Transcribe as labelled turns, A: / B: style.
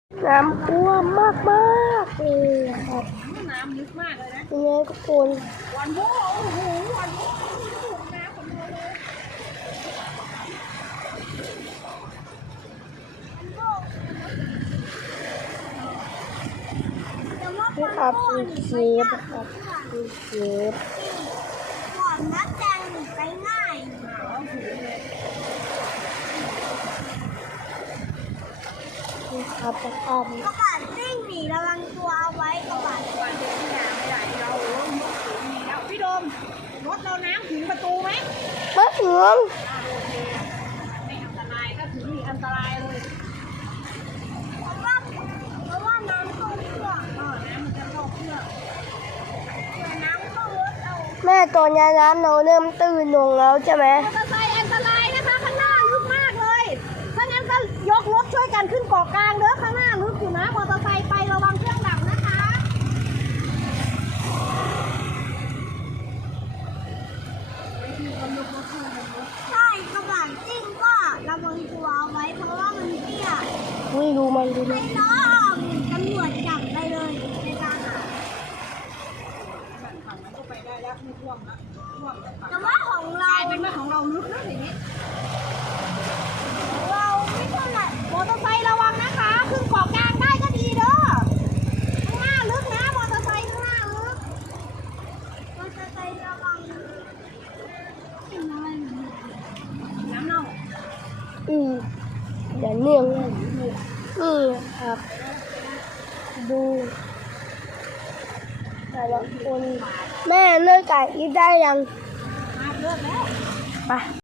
A: น้ำท่วมมากมากเลยครับ
B: น้ำลึกมากเลยนะ
A: นี่ทุกคน
B: วันโว้โอ้โหวันโว้น้ำของเราเลย
A: นี่ครับมีเชฟครับมีเชฟ
C: ก่อนนัดแจงหนีไปง่าย
A: นี่ครับจะท
C: กระบาดซิ่งหนีระวังตัวเอาไว้กระบาด
B: วันเดียวที่น้ำไม่ได้เรายกถึงนี่แล้วพี่โดมรถเราน้ำถึงประตูไหม
A: ำมะเขือ
B: โอเคไม่อันตรายก็ถึงนี่อันตรายเลย
C: เพราะว่าน้ำเข้าเครื่อง
B: น้ำมันจะเข้าเครื่อง
C: น้ำเข้ารถเรา
A: แม่ตอนนี้น้ำเราเริ่มตื่นลงแล้วใช่ไหม
B: มอเตอร์ไซค์อันตรายนะคะข้างหน้าลึกมากเลยถ้างั้นก็ยกรถช่วยกันขึ้นเกาะกลางเด้อข้างหน้าลึกอยู่นะมอเตอร์ไซค์ไประวังเครื่องดับนะคะ
C: ใช่กระบาดซิ่งก็ระวังตัวเอาไว้เพราะว่ามันเตี้ย
A: ไม่ดูมันดู
C: ไม่
A: มัน
C: ล้อตำรวจจับไปเลยในการหา
B: ฝั่งนั้นก็ไปได้แล้วไม่ท่วมละท่วมแต่ฝั่ง
C: แต่ว่าของ
B: ก
C: เรา
B: ลายเป็นว่าของเราลึกนะทีนี้
C: เราไม่เท่าไหร่
B: มอเตอร์ไซค์ระวังนะคะขึ้นเกาะกลางได้ก็ดีเด้อข้างหน้าลึกนะมอเตอร์ไซค์ข้างหน้าลึก
C: มันจะไประวังสิ่งอะไรเหมือน
B: น้ำเน่า
A: อย่าเนื่องเลยนี่ครับ ดูแต่ละคนแม่เลิกไก่อีฟได้ยัง
B: มาเลิกแล้ว
A: ไป